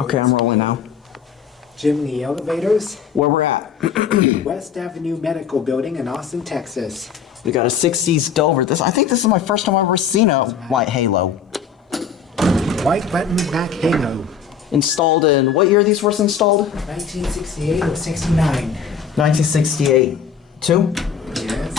Okay, I'm rolling now. JimLiElevators, Where we're at? West Avenue Medical Building in Austin, Texas. We got a 60s Dover. I think this is my first time I've ever seen a white halo. White button, black halo. Installed in, what year these were installed? 1968 or 69. 1968. Two? Yes.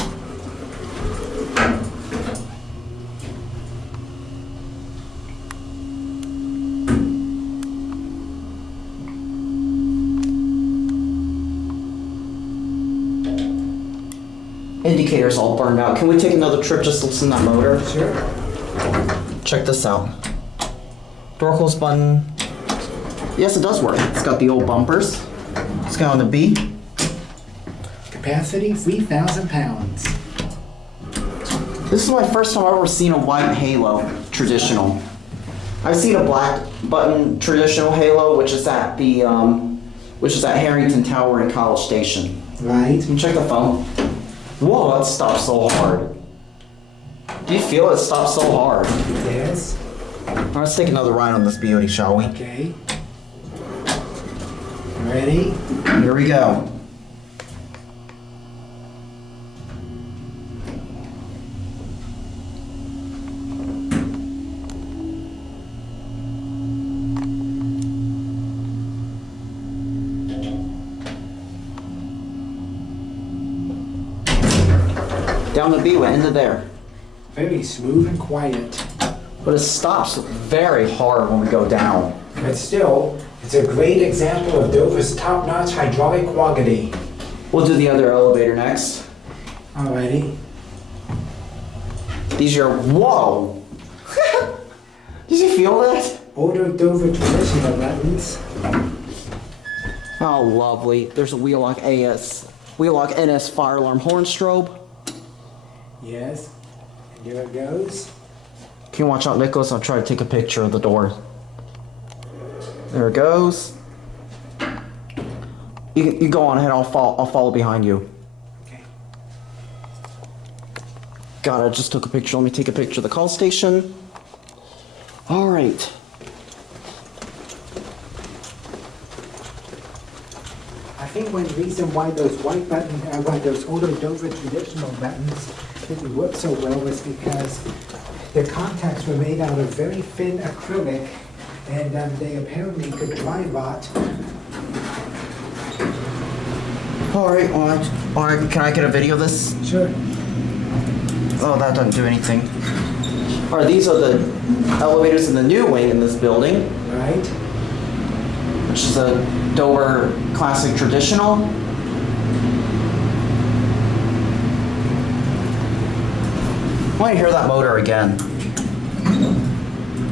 Indicator's all burned out. Can we take another trip just to listen to that motor? Sure. Check this out. Door close button. Yes, it does work. It's got the old bumpers. It's got on the B. Capacity 3,000 pounds. This is my first time I've ever seen a white halo traditional. I've seen a black button traditional halo, which is at the Harrington Tower in College Station. Right. Can you check the phone? Whoa, that stops so hard. Do you feel it stops so hard? Yes. All right, let's take another ride on this beauty, shall we? Okay. Ready? Here we go. Down the B, we're into there. Very smooth and quiet. But it stops very hard when we go down. But still, it's a great example of Dover's top-notch hydraulic quality. We'll do the other elevator next. Alrighty. These are, whoa! Did you feel that? Older Dover traditional buttons. Oh, lovely. There's a Wheelock NS fire alarm horn strobe. Yes. And here it goes. Can you watch out, Nicholas? I'll try to take a picture of the door. There it goes. You go on ahead. I'll follow behind you. Okay. God, I just took a picture. Let me take a picture of the call station. All right. I think one reason why those why those older Dover traditional buttons didn't work so well was because the contacts were made out of very thin acrylic, and they apparently could dry rot. All right. Can I get a video of this? Sure. Oh, that doesn't do anything. All right, these are the elevators in the new wing in this building, Right. which is a Dover Classic Traditional. I want to hear that motor again.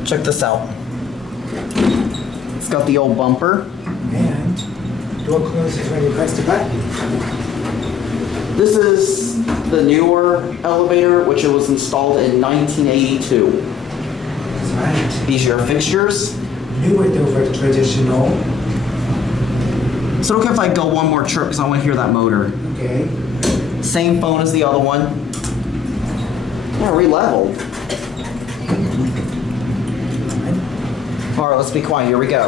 Check this out. It's got the old bumper. And door closes when you press the button. This is the newer elevator, which it was installed in 1982. That's right. These are your fixtures. Newer Dover traditional. So okay if I go one more trip because I want to hear that motor. Okay. Same phone as the other one. Yeah, re-leveled. All right, let's be quiet. Here we go.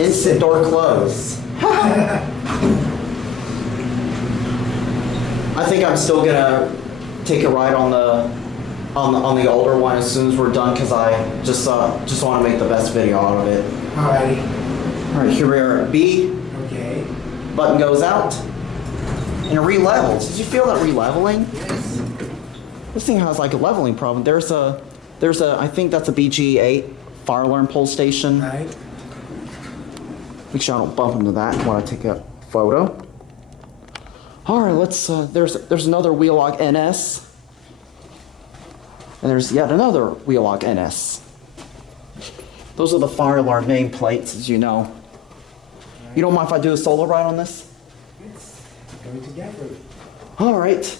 Instant door close. I think I'm still gonna take a ride on the older one as soon as we're done because I just want to make the best video out of it. Alrighty. All right, here we are at B. Okay. Button goes out and it re-levels. Did you feel that re-leveling? Yes. This thing has like a leveling problem. There's a I think that's a BG8 fire alarm pole station. Right. Make sure I don't bump into that when I take a photo. All right, let's. There's another Wheelock NS, and there's yet another Wheelock NS. Those are the fire alarm nameplates, as you know. You don't mind if I do a solo ride on this? Let's go together. All right.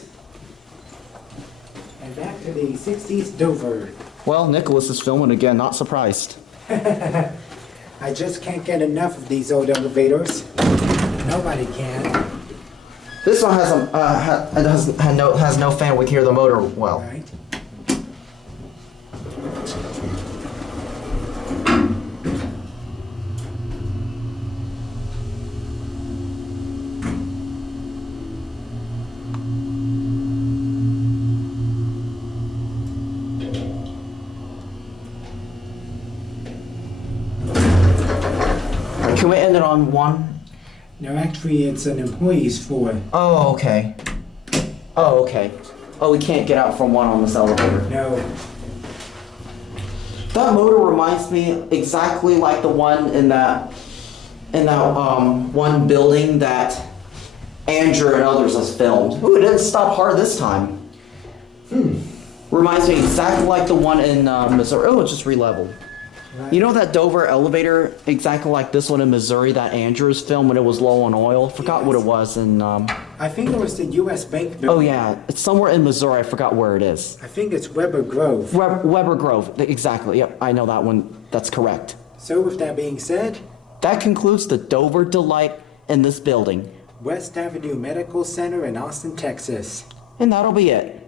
And back to the 60s Dover. Well, Nicholas is filming again, not surprised. I just can't get enough of these old elevators. Nobody can. This one has no fan. We can hear the motor well. Right? Can we end it on one? No, actually, it's an employee's floor. Oh, okay. Oh, okay. Oh, we can't get out from one on this elevator. No. That motor reminds me exactly like the one in that one building that Andrew and others has filmed. Ooh, it didn't stop hard this time. Reminds me exactly like the one in Missouri. Oh, it just re-leveled. Right. You know that Dover elevator, exactly like this one in Missouri that Andrews filmed when it was low on oil? Forgot what it was in, I think it was the U.S. Bank building. oh yeah, it's somewhere in Missouri, I forgot where it is. I think it's Weber Grove. Weber Grove, exactly, yep, I know that one, that's correct. So with that being said, That concludes the Dover Delight in this building. West Avenue Medical Center in Austin, Texas. And that'll be it.